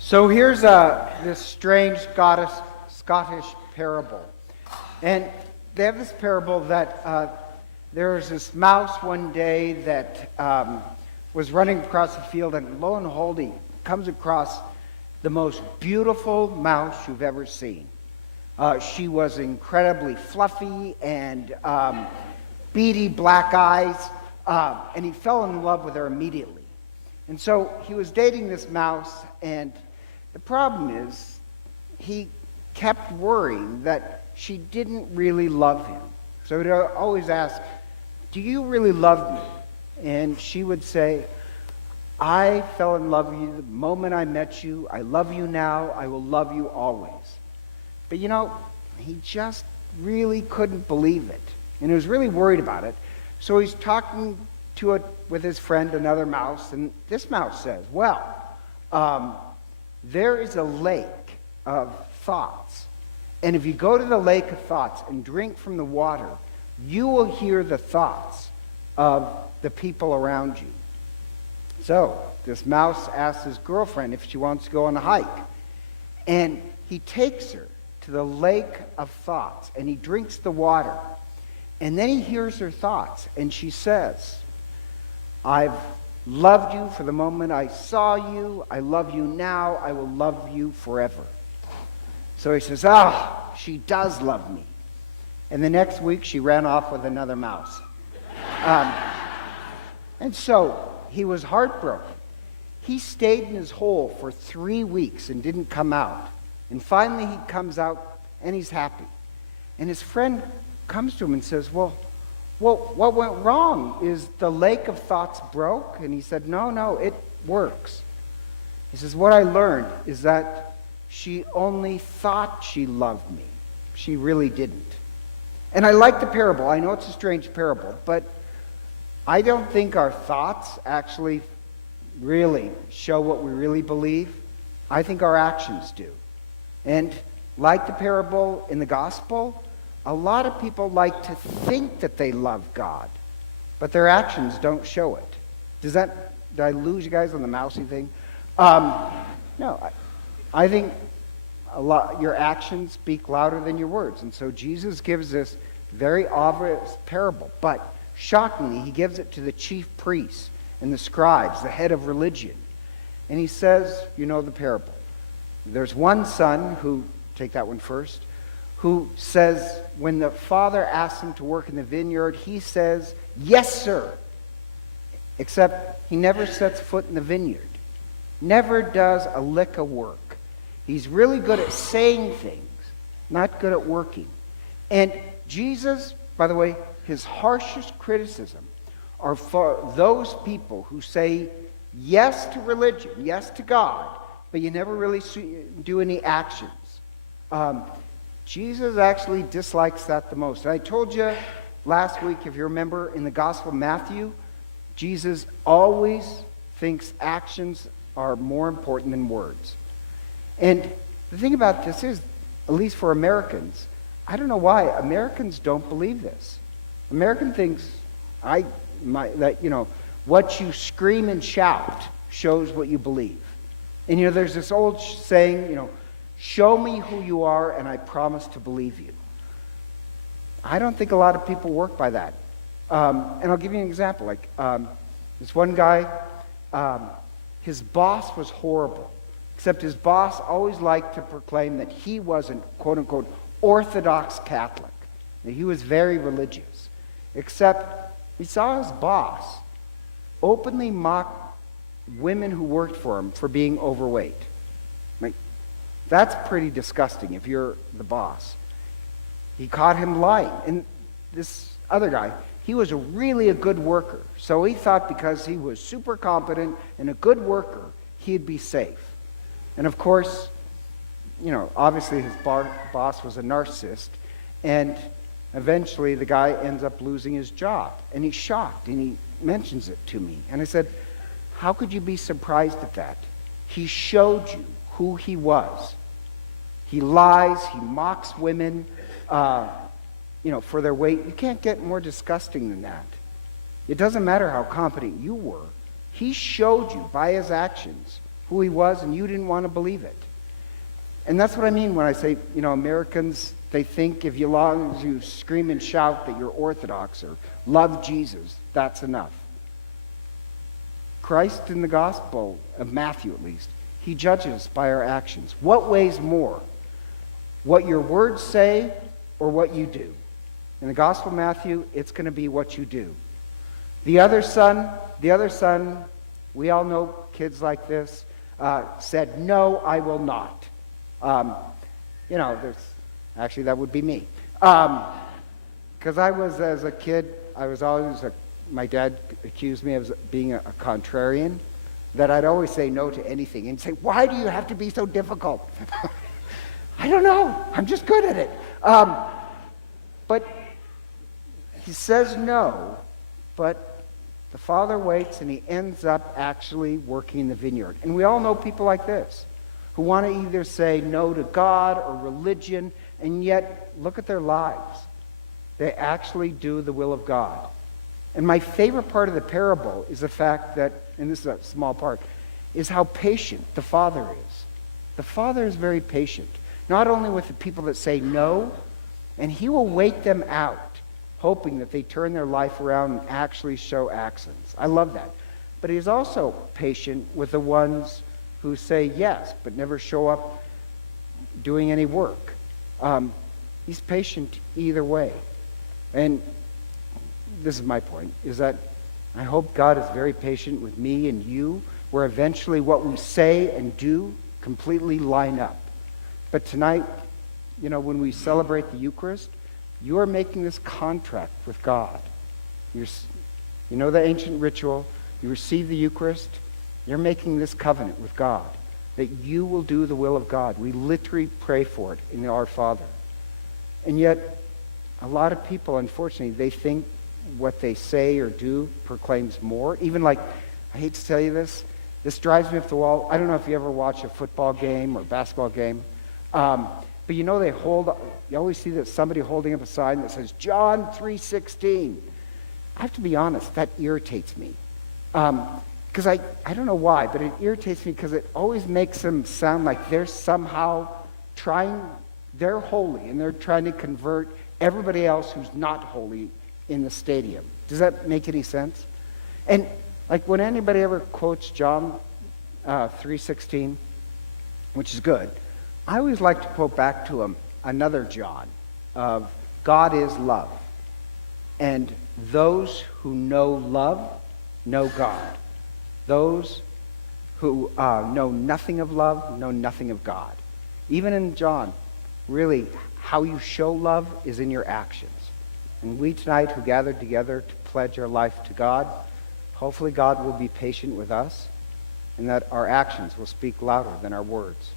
So here's this strange Scottish parable. And they have this parable that there was this mouse one day that was running across the field, and lo and behold, he comes across the most beautiful mouse you've ever seen. She was incredibly fluffy and beady black eyes, and he fell in love with her immediately. And so he was dating this mouse, and the problem is he kept worrying that she didn't really love him. So he'd always ask, "Do you really love me?" And she would say, "I fell in love with you the moment I met you. I love you now. I will love you always." But he just really couldn't believe it. And he was really worried about it. So he's talking to it with his friend, another mouse. And this mouse says, there is a lake of thoughts. And if you go to the lake of thoughts and drink from the water, you will hear the thoughts of the people around you. So this mouse asks his girlfriend if she wants to go on a hike. And he takes her to the lake of thoughts, and he drinks the water. And then he hears her thoughts, and she says, "I've loved you for the moment I saw you. I love you now. I will love you forever." So he says, she does love me. And the next week, she ran off with another mouse. And so he was heartbroken. He stayed in his hole for 3 weeks and didn't come out. And finally, he comes out, and he's happy. And his friend comes to him and says, well, what went wrong? Is the lake of thoughts broke? And he said, no, it works. He says, what I learned is that she only thought she loved me. She really didn't. And I like the parable. I know it's a strange parable, but I don't think our thoughts actually really show what we really believe. I think our actions do. And like the parable in the gospel, a lot of people like to think that they love God, but their actions don't show it. Did I lose you guys on the mousy thing? No, I think your actions speak louder than your words. And so Jesus gives this very obvious parable, but shockingly, he gives it to the chief priests and the scribes, the head of religion. And he says, you know the parable. There's one son who, take that one first, who says, when the father asks him to work in the vineyard, he says, "Yes, sir." Except he never sets foot in the vineyard. Never does a lick of work. He's really good at saying things, not good at working. And Jesus, by the way, his harshest criticism are for those people who say yes to religion, yes to God, but you never really do any actions. Jesus actually dislikes that the most. And I told you last week, if you remember, in the Gospel of Matthew, Jesus always thinks actions are more important than words. And the thing about this is, at least for Americans, I don't know why Americans don't believe this. American thinks what you scream and shout shows what you believe. And there's this old saying, show me who you are and I promise to believe you. I don't think a lot of people work by that. And I'll give you an example. Like this one guy, his boss was horrible. Except his boss always liked to proclaim that he wasn't, quote unquote, Orthodox Catholic. That he was very religious. Except he saw his boss openly mock women who worked for him for being overweight. That's pretty disgusting if you're the boss. He caught him lying. And this other guy, he was really a good worker. So he thought because he was super competent and a good worker, he'd be safe. And of course, obviously his boss was a narcissist. And eventually the guy ends up losing his job. And he's shocked, and he mentions it to me. And I said, how could you be surprised at that? He showed you who he was. He lies, he mocks women, for their weight. You can't get more disgusting than that. It doesn't matter how competent you were. He showed you by his actions who he was, and you didn't want to believe it. And that's what I mean when I say, Americans, they think if you long as you scream and shout that you're Orthodox or love Jesus, that's enough. Christ in the Gospel of Matthew, at least, he judges by our actions. What weighs more? What your words say or what you do? In the Gospel of Matthew, it's going to be what you do. The other son, we all know kids like this, said, "No, I will not." Actually, that would be me. Because I was, as a kid, my dad accused me of being a contrarian, that I'd always say no to anything. And say, "Why do you have to be so difficult?" I don't know. I'm just good at it. But he says no, but the Father waits, and he ends up actually working the vineyard. And we all know people like this, who want to either say no to God or religion, and yet look at their lives. They actually do the will of God. And my favorite part of the parable is the fact that, and this is a small part, is how patient the Father is. The Father is very patient, not only with the people that say no, and he will wait them out, hoping that they turn their life around and actually show actions. I love that. But he's also patient with the ones who say yes, but never show up doing any work. He's patient either way. And this is my point, is that I hope God is very patient with me and you, where eventually what we say and do completely line up. But tonight, when we celebrate the Eucharist, you are making this contract with God. You know the ancient ritual, you receive the Eucharist, you're making this covenant with God, that you will do the will of God. We literally pray for it in Our Father. And yet, a lot of people, unfortunately, they think what they say or do proclaims more. Even I hate to tell you this drives me up the wall. I don't know if you ever watch a football game or basketball game, but you always see that somebody holding up a sign that says, John 3:16. I have to be honest, that irritates me. Because I don't know why, but it irritates me because it always makes them sound like they're somehow they're holy, and they're trying to convert everybody else who's not holy in the stadium. Does that make any sense? And when anybody ever quotes John 3:16, which is good, I always like to quote back to him another John of God is love. And those who know love know God. Those who know nothing of love know nothing of God. Even in John, really, how you show love is in your actions. And we tonight who gathered together to pledge our life to God, hopefully God will be patient with us, and that our actions will speak louder than our words.